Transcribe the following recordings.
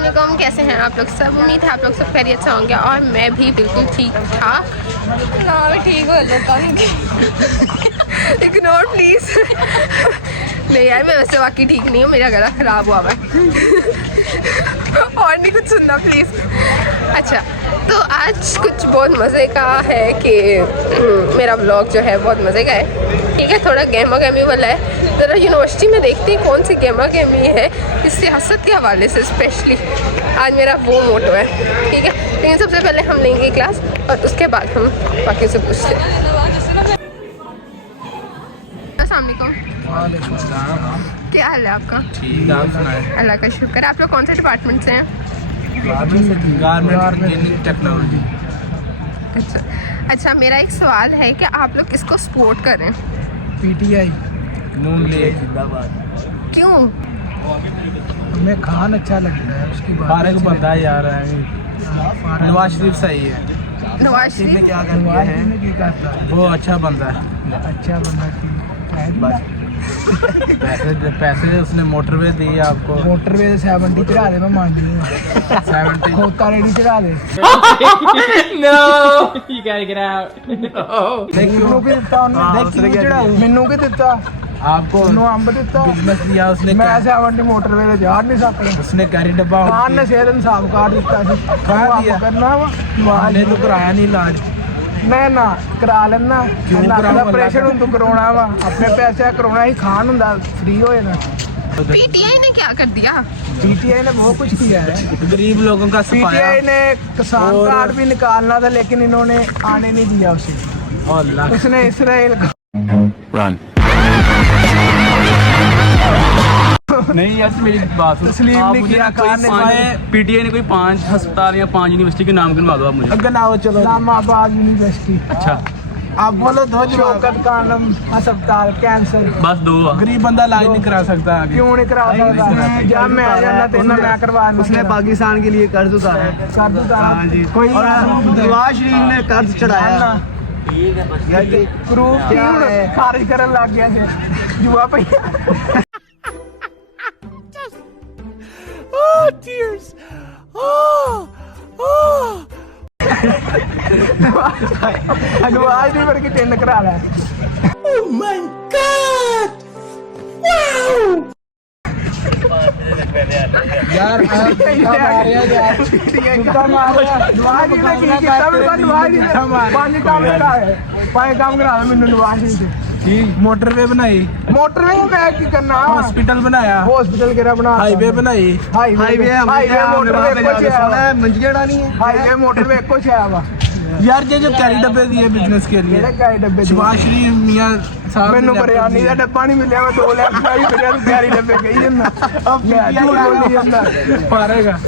अस्सलाम, कैसे हैं आप लोग सब। उम्मीद है आप लोग सब खैरियत से होंगे और मैं भी बिल्कुल ठीक ठाक। ठीक हो जाता इग्नोर प्लीज़। नहीं यार, मैं वैसे वाकई ठीक नहीं हूँ, मेरा गला ख़राब हुआ है। और नहीं कुछ सुनना प्लीज़। अच्छा, तो आज कुछ बहुत मज़े का है कि मेरा व्लॉग जो है बहुत मज़े का है। ठीक है, थोड़ा गेमा गेमी वाला है। ज़रा यूनिवर्सिटी में देखते हैं कौन सी गेमा गेमी है इस सियासत के हवाले से स्पेशली। आज मेरा वो मोटो है। ठीक है, लेकिन सबसे पहले हम लेंगे क्लास और उसके बाद हम बाकी से पूछते हैं। क्या हाल है आपका? ठीक, आप सुनाएं। अल्लाह का शुक्र। आप लोग कौन से डिपार्टमेंट से हैं? Garment technology. अच्छा, मेरा एक सवाल है कि आप लोग किसको सपोर्ट करें? पीटीआई नून लीग। क्यों? हमें खान अच्छा लगता है, उसकी बात बंदा यार है। नवाज शरीफ सही है। नवाज शरीफ ने क्या कर दिया है? वो अच्छा बंदा है। अच्छा बंदा पैसे उसने मोटरवे दी आपको। मोटरवे 70 चढ़ा दे, मैं मान ली 70 होता रेडी चढ़ा दे। No, you gotta get out. मैनू की दिता मैनू की दिता आपको अंब दिता बिजनेस दिया उसने। मैं 70 मोटरवे से जा नहीं सकता। उसने कैरी डब्बा खान ने सेहत इंसाफ कार्ड दिता करना वा तो कराया नहीं इलाज। मैं ना करा लेना ऑपरेशन हूं तू कराना वा अपने पैसे कराना ही खान हुंदा फ्री हो जाना। पीटीआई ने क्या कर दिया? पीटीआई ने बहुत कुछ किया है गरीब लोगों का। पीटीआई ने किसान कार्ड भी निकालना था लेकिन इन्होंने आने नहीं दिया उसे। उसने इसराइल नहीं यार, मेरी बात सुन। तस्लीम ने किया पीटीआई ने कोई 5 अस्पताल या 5 यूनिवर्सिटी के नाम गिनवा दो आप मुझे। गनाओ चलो। इस्लामाबाद यूनिवर्सिटी। अच्छा, आप बोलो दो। शौकत कानम अस्पताल कैंसर। बस 2। गरीब बंदा इलाज नहीं करा सकता। क्यों नहीं करा सकता? जब मैं आ जाना तो मैं करवा। उसने पाकिस्तान के लिए कर्ज उतारा है। कर्ज उतारा जी। कोई नवाज शरीफ ने कर्ज चढ़ाया। प्रूफ खारिज करन लग गया है युवा भैया। नवाज नहीं बड़ के टेंड करा ला। यार मोटरवे बनाई। मोटरवे मैं की करना? हॉस्पिटल बनाया। हॉस्पिटल केरा बना? हाईवे बनाई। हाईवे मंजिया डाली है। हाईवे मोटरवे कुछ है वा यार। जो कैरी डब्बे दिए बिजनेस के लिए। कैरी डब्बे नवाज शरीफ मियां साहब मैनू बिरयानी का डब्बा नहीं मिलिया। मैं 2 लाख रुपया कैरी डब्बे कही जन्ना पारेगा।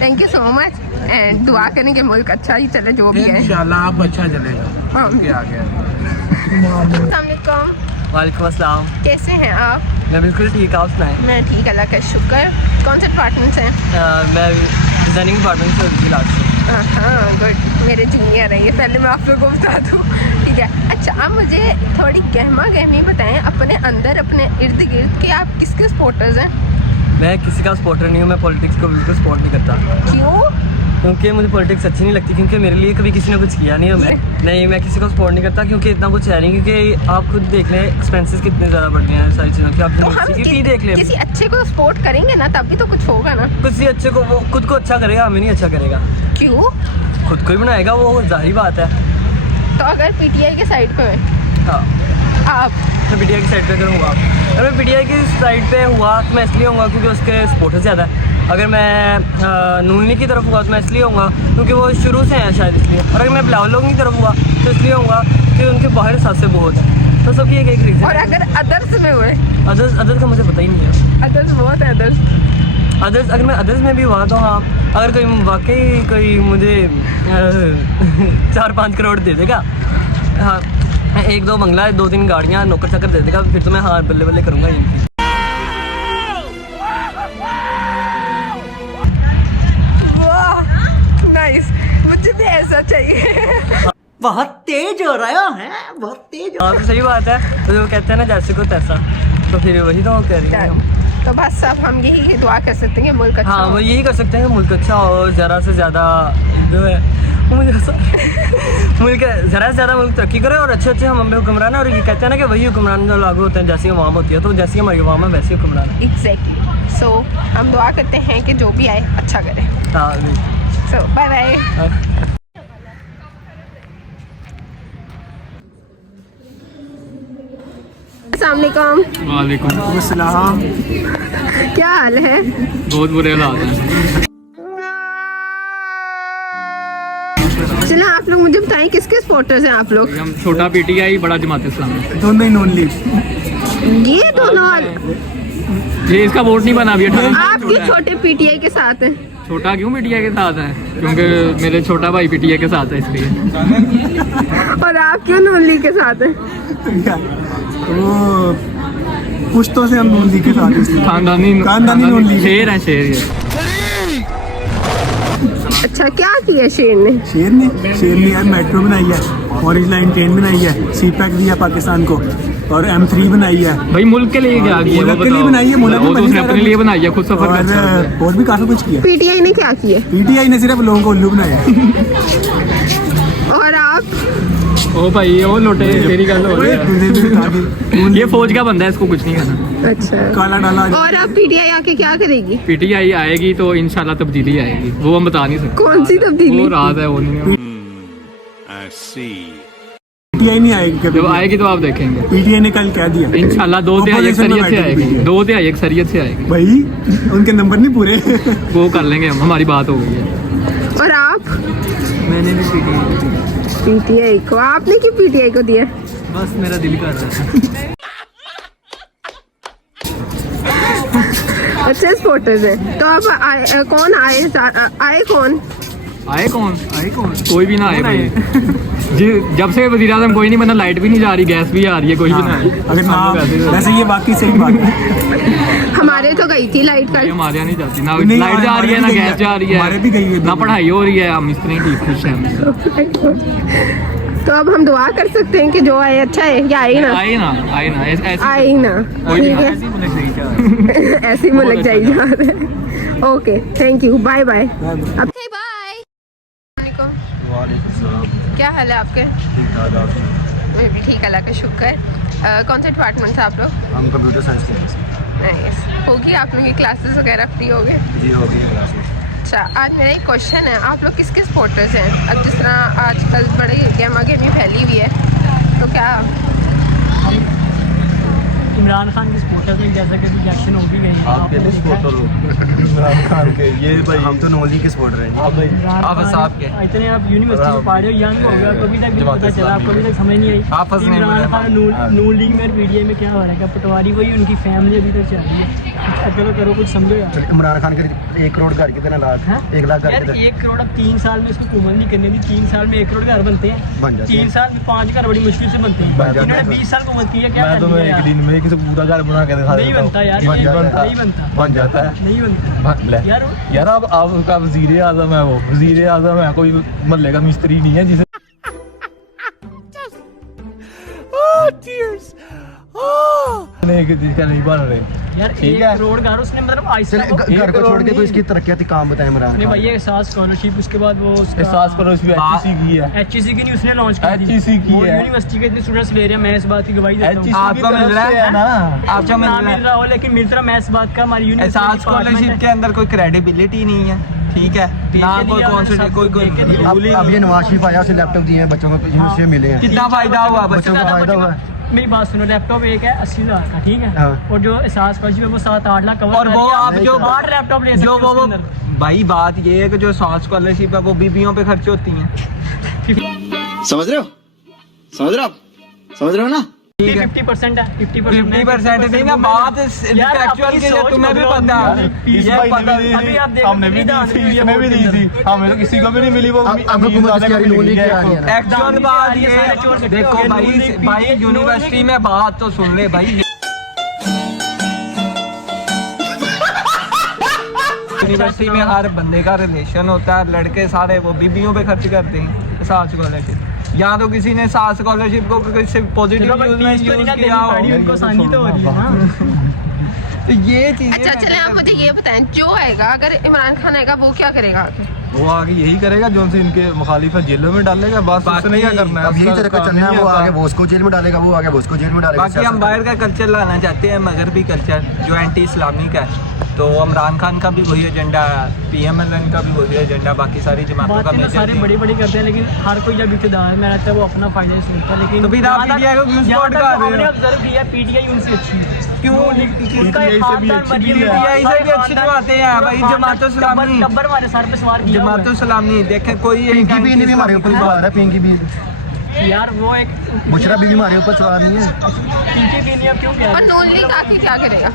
Thank you so much and दुआ करें कि मुल्क अच्छा ही चले जो भी है। इंशाल्लाह आप अच्छा चलेगा। आ गया। अस्सलामुअलैकुम। वालेकुम अस्सलाम। कैसे हैं आप? मैं बिल्कुल ठीक, आप सुनाएं। मैं ठीक, अल्लाह का शुक्र। कौन से डिपार्टमेंट से हैं? मैं डिज़ाइनिंग डिपार्टमेंट से फिलहाल से। हाँ गुड, मेरे जूनियर हैं ये, पहले मैं आप लोगों को बता दूँ। ठीक है, अच्छा आप मुझे थोड़ी गहमा गहमी बताएं अपने अंदर, अपने इर्द गिर्द कि आप किसके सपोर्टर्स हैं? मैं किसी का सपोर्टर नहीं हूँ। मैं पॉलिटिक्स को बिल्कुल सपोर्ट नहीं करता। क्यों? क्योंकि मुझे पॉलिटिक्स अच्छी नहीं लगती, क्योंकि मेरे लिए कभी किसी ने कुछ किया नहीं है। नहीं, मैं किसी को सपोर्ट नहीं करता क्योंकि इतना कुछ है नहीं। क्योंकि आप खुद देख लें एक्सपेंसेस कितने ज़्यादा बढ़ गए हैं सारी चीज़ों की। आप देख लें, किसी अच्छे को सपोर्ट करेंगे ना तब भी तो कुछ होगा ना। किसी अच्छे को, वो खुद को अच्छा करेगा, हमें नहीं अच्छा करेगा। क्यों? खुद को ही बनाएगा, वो जाहिर बात है। तो अगर पीटीआई के साइड पे है हाँ, आप? मैं पीटीआई की साइड पे करूँगा। अगर मैं पीटीआई की साइड पे हुआ तो मैं इसलिए होऊंगा क्योंकि उसके सपोर्टर ज़्यादा है। अगर मैं नून लीग की तरफ हुआ तो मैं इसलिए होऊंगा क्योंकि वो शुरू से हैं शायद इसलिए। और अगर मैं बिलावल लोगों की तरफ हुआ तो इसलिए होऊंगा कि उनके बाहर साथ से बहुत है। तो सबकी एक रीज़न। और अगर अदर्स में हुए? अदर्स का मुझे पता ही नहीं है। अदर्स बहुत है। अदर्स अगर मैं अदर्स में भी हुआ तो हाँ, अगर कोई वाकई कोई मुझे 4-5 करोड़ दे देगा, हाँ 1-2 बंगला, 2-3 गाड़ियाँ, नौकर चाकर दे देगा, फिर तो मैं हाँ बल्ले बल्ले करूँगा इनकी। नाइस, मुझे भी ऐसा चाहिए। बहुत तेज हो रहा है, बहुत तेज। हाँ तो सही बात है, तो जो कहते हैं ना जैसे को तैसा। तो फिर वही तो कह रही है। तो बस अब हम यही दुआ कर सकते हैं कि मुल्क अच्छा हाँ हो। वो यही कर सकते हैं कि मुल्क अच्छा हो, ज़्यादा से ज़्यादा जो है मुल्क ज़्यादा से ज़्यादा मुल्क तरक्की करे और अच्छे अच्छे हम हुक्मरान हैं। और ये कहते हैं ना कि वही हुक्मरान जो लागू होते हैं जैसी अवाम होती है, तो जैसी हमारी अवाम है वैसी हुक्मरान है। एग्जैक्टली। सो हम दुआ करते हैं कि जो भी आए अच्छा करे। हाँ सो बाय बाय। अस्सलामुअलैकुम। वालेकुम अस्सलाम। क्या हाल है? बहुत बुरे हालात हैं। चलो आप लोग मुझे बताएं किसके सपोर्टर्स हैं आप लोग? हम छोटा पीटीआई, बड़ा जमात इस्लामी। दोनों ही नॉन लीग। ये दोनों ये इसका वोट नहीं बना अभी 18 आप क्यों छोटे पीटीआई के साथ हैं? छोटा क्यों पीटीआई के साथ है? क्योंकि मेरे छोटा भाई पीटीआई के साथ है इसलिए। और आप क्यों नॉन लीग के साथ हैं? वो पुश्तों से हम नॉन लीग के साथ इसलिए। खानदानी नॉन लीग। शेर है, शेर ये। अच्छा क्या किया शेर ने? शेर ने यार मेट्रो बनाई है, ऑरेंज लाइन ट्रेन बनाई है, सी पैक दिया पाकिस्तान को और M3 बनाई है। भाई मुल्क के लिए क्या किया? मुल्क के लिए बनाई है, मुल्क वो में तो उसने अपने लिए बनाई है, खुद सफर करता है। और भी काफी कुछ किया। पीटीआई ने क्या किया? पीटीआई ने सिर्फ लोगों को उल्लू बनाया। और आप? ओ भाई वो लोटे तेरी गल हो रही है। ये फौज का बंदा है, इसको कुछ नहीं करना। अच्छा काला डाला। और अब पीटीआई आके क्या करेगी? पीटीआई आएगी तो इंशाल्लाह तब्दीली आएगी, वो हम बता नहीं सकते। कौन सी तब्दीली? वो राज है, वो नहीं। पीटीआई नहीं आएगी कभी। जब आएगी तो आप देखेंगे। पीटीआई ने कल कह दिया इंशाल्लाह 2 तिहाई अक्सरियत से आएगी, 2 तिहाई अक्सरियत से आएगी। भाई उनके नंबर नहीं पूरे। वो कर लेंगे हम, हमारी बात हो गई है। और आप? मैंने भी पीटीआई को। आपने क्यों पीटीआई को दिया? बस मेरा दिल कर रहा है। अच्छे सपोर्टर्स हैं। तो अब कौन आए कौन? आए कौन? कोई भी ना आए भाई। जी जब से वज़ीर आज़म कोई नहीं बना, लाइट भी नहीं जा रही, गैस भी आ रही है, कोई भी ना आए। अगर ना वैसे ये बाकी सही बात है। हमारे तो गई थी लाइट कल। हमारे यहाँ नहीं जाती ना, नहीं, लाइट जा रही है ना गैस जा रही हमारे भी गई है है। ना, पढ़ाई हो रही है, हम इतने ठीक खुश हैं। तो अब हम दुआ कर सकते हैं कि जो आए अच्छा है या आए ना? आए ना आए ना। ठीक है, ऐसी मुल्क जाइए। Okay thank you, bye bye. अब क्या हाल है आपके? मैं भी ठीक, अल्लाह का शुक्र। कौन से डिपार्टमेंट से आप लोग? हम कंप्यूटर साइंस के हैं। नाइस। होगी आप लोगों की क्लासेस वगैरह फ्री हो गए? जी हो गई क्लासेस। अच्छा आज मेरा एक क्वेश्चन है, आप लोग किसके सपोर्टर्स हैं? अब जिस तरह आजकल बड़ी गेमा गेमी फैली हुई है, तो क्या इमरान खान के सपोर्टर्स में जैसा कि रिएक्शन हो भी गई है। आप किसके सपोर्टर हो? इमरान खान के। ये भाई हम तो नॉलेज के सपोर्टर हैं। आप भाई आप साहब के इतने आप यूनिवर्सिटी में पढ़ रहे हो, यंग हो गया, कभी तक नहीं पता चला, आपको अभी तक समझ नहीं आई इमरान खान नून लीग में पीटीआई में क्या हो रहा है? पटवारी वही उनकी फैमिली अभी तक चल रही है। करो करो कुछ समझो यार। इमरान खान के 1 करोड़ घर कितने लाख? 1 लाख घर यार कितने? 1 करोड़ अब 3 साल में इसको हुकूमत नहीं करने दी। 3 साल में 1 करोड़ घर बनते हैं। बन जाते हैं। 3 साल में 5 घर बड़ी मुश्किल से बनते हैं। बन जाते हैं। इन्होंने 20 साल हुकूमत की है, क्या मैं तो करनी है यार? दिन में किसी पूरा घर बना के दिखा नहीं बनता यार, बन ये जाता नहीं बनता। बन जाता है। नहीं बनता यार। यार अब आपका वजीर आजम है, वो वजीर आजम है, कोई मोहल्ले का मिस्त्री नहीं है जिसे नहीं बन रहे। यार ठीक 1 है। करोड़ घर उसने मतलब चले घर को छोड़ के तो इसकी तरक्याती काम बताए इमरान उसने खान। भाई ये एहसास स्कॉलरशिप, उसके बाद वो एहसास करो इसमें HEC की है। HEC की नहीं उसने लॉन्च की थी। HEC की वो है। यूनिवर्सिटी के इतने स्टूडेंट्स ले रहे हैं, मैं इस बात की गवाही देता हूँ। HEC आपको मिल रहा है ना? आपको मिल रहा हो, लेकिन मिल रहा मैं इस बात का हमारी यूनिवर्सिटी एहसास स्कॉलरशिप के अंदर कोई क्रेडिबिलिटी नहीं है, ठीक है ना, कोई कॉन्सेंट्रेट कोई अब ये नवाज शरीफ आया, उसे लैपटॉप दिए हैं बच्चों को, जिनसे मिले हैं। कितना फायदा हुआ बच्चों को फायदा हुआ है। मेरी बात सुनो, लैपटॉप एक है 80,000 का, ठीक है, हाँ। और जो एहसास स्कॉलरशिप है वो 7-8 लाख कवर और वो आप जो 8 लैपटॉप ले सकते जो हो वो उसके अंदर। भाई बात ये है कि जो एहसास स्कॉलरशिप है वो बीबियों पे खर्च होती हैं। समझ रहे हो ना? 50% है, 50% नहीं ना, बात इंटेलेक्चुअल के लिए तुम्हें भी पता है। ये पता अभी आप देखो हमने भी दी थी, इसने भी दी थी, हमें तो किसी को भी नहीं मिली। वो अब हुकूमत की नून लीग की आ रही है ना। एक्चुअल बात ये है, देखो भाई यूनिवर्सिटी में बात तो सुन ले भाई। यूनिवर्सिटी में हर बंदे का रिलेशन होता है, लड़के सारे वो बीबियों पे खर्च करते हैं एहसास स्कॉलरशिप। या तो किसी ने साथ स्कॉलरशिप को किसी पॉजिटिव यूज में यूज किया हो, उनको आसानी तो हो रही है ना। तो ये चीजें अच्छा चले आप मुझे ये बताएं, जो आएगा अगर इमरान खान आएगा वो क्या करेगा आगे? वो आगे यही करेगा जो से इनके मुखालिफ है, जेलों में डालेगा, बस उससे नहीं क्या करना है। अब यही तरह का चलना है, वो आगे बॉस को जेल में डालेगा, वो आगे बॉस को जेल में डालेगा। बाकी हम बाहर का कल्चर लाना चाहते हैं, मगरबी कल्चर जो एंटी इस्लामिक है। तो इमरान खान का भी वही एजेंडा है, PMLN का भी वही एजेंडा, बाकी सारी जमातों का मेजर सारे बड़ी बड़ी करते हैं, लेकिन हर कोई जब इब्तिदाई में रहता है वो अपना फायदा ही सोचता है। लेकिन तो फिर आप PTI को क्यों सपोर्ट कर रहे हो? ऑब्जर्व किया PTI उनसे अच्छी है। क्यों? उनका PTI से भी अच्छी भी है। PTI से भी अच्छी बातें हैं भाई। जमात इस्लामी टब्बर हमारे सर पे सवार किया हुआ है। जमात इस्लामी देखे कोई पिंकी भी नहीं हमारे ऊपर सवार है, पिंकी भी यार वो एक बुशरा भी हमारे ऊपर सवार नहीं है। पिंकी भी नहीं, अब क्यों और नून लीग आके क्या करेगा?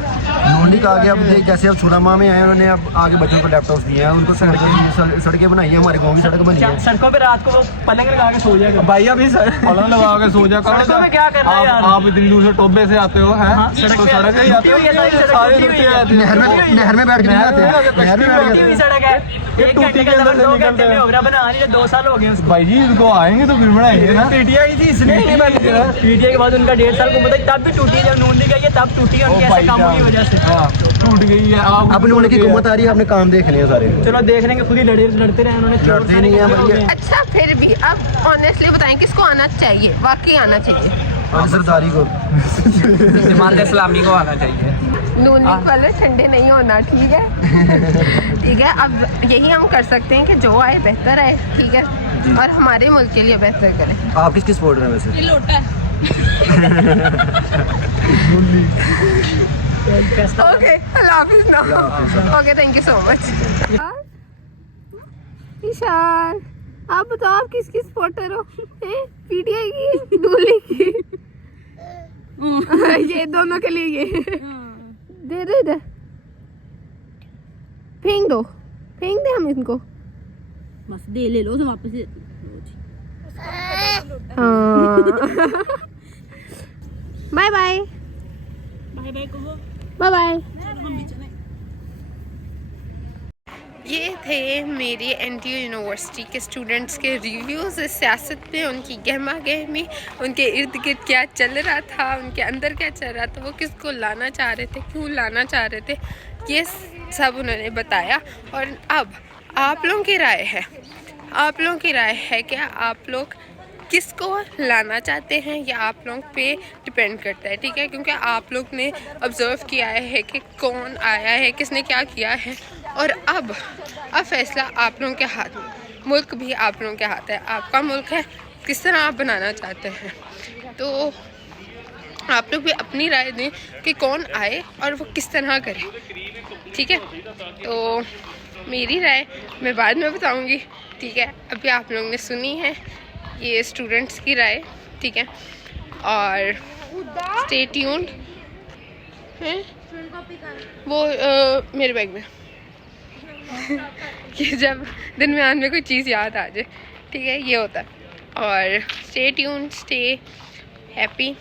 नून लीग आगे अब जैसे अब सुलमा में आए, उन्होंने अब आगे बच्चों को लैपटॉप दिए हैं, उनको सड़कें बनाई है, हमारे गाँव की सड़क बनी है। सड़कों पे रात को वो पलंग लगा के सो जाएगा भाई अभी सर पलंग लगा के सो जा। सड़कों में क्या करना है यार? आप इतनी दूर से टोबे से आते हो हैं, सड़क तो पे सड़क ही आते हो, सारे टूटे आते नहर में बैठ के नहीं आते, नहर में बैठ टूटी हुई सड़क है, एक घंटे का सफर 2 घंटे में हो गया, बना रही है 2 साल हो गए उसको। भाई जी इनको आएंगे तो फिर बनाएंगे ना। PTI थी इसलिए नहीं बनी थी। PTI के बाद उनका 1.5 साल को पता तब भी टूटी है, जब नून लीग आई है तब टूटी है, उनके ऐसे कामों की वजह से। हाँ टूट गई है। आप अब उन्होंने की हुकूमत आ रही है, अपने काम देखने हैं सारे। चलो देख लेंगे, खुद ही लड़ते रहे उन्होंने। लड़ते नहीं है भैया। अच्छा फिर भी अब ऑनेस्टली बताएं किसको आना चाहिए, वाकई आना चाहिए? सरदारी को, जमात इस्लामी को आना चाहिए। नून लीग वाले ठंडे नहीं होना, ठीक है? ठीक है, अब यही हम कर सकते हैं कि जो आए बेहतर आए, ठीक है, और हमारे मुल्क के लिए बेहतर करें। आप किसकी सपोर्ट में वैसे? ओके अल्लाह हाफिज़ ना। Okay thank you so much. Ishan आप बताओ आप किसकी सपोर्टर हो? PTI की, नून लीग की? ये दोनों के लिए ये दे दे दे, फेंक दो, फेंक दे हम इनको। बस दे ले लो तो वापस दे दो। बाय बाय बाय बाय कहो। Bye bye. हम भी चले। ये थे मेरी NTU यूनिवर्सिटी के स्टूडेंट्स के रिव्यूज़ सियासत पे, उनकी गहमा गहमी, उनके इर्द गिर्द क्या चल रहा था, उनके अंदर क्या चल रहा था, वो किसको लाना चाह रहे थे, क्यों लाना चाह रहे थे, ये सब उन्होंने बताया। और अब आप लोगों की राय है, आप लोगों की राय है कि आप लोग किसको लाना चाहते हैं, या आप लोग पे डिपेंड करता है, ठीक है? क्योंकि आप लोग ने ऑब्ज़र्व किया है कि कौन आया है, किसने क्या किया है, और अब फैसला आप लोगों के हाथ में, मुल्क भी आप लोगों के हाथ है, आपका मुल्क है, किस तरह आप बनाना चाहते हैं। तो आप लोग भी अपनी राय दें कि कौन आए और वो किस तरह करे, ठीक है? तो मेरी राय मैं बाद में बताऊंगी, ठीक है? अभी आप लोगों ने सुनी है ये स्टूडेंट्स की राय, ठीक है? और स्टे ट्यून्ड है वो मेरे बैग में कि जब दिन में आने में कोई चीज़ याद आ जाए, ठीक है, ये होता है। और स्टे ट्यून्ड, स्टे हैप्पी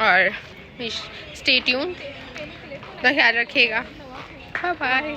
और स्टे ट्यून्ड, अपना ख्याल रखिएगा। Bye bye.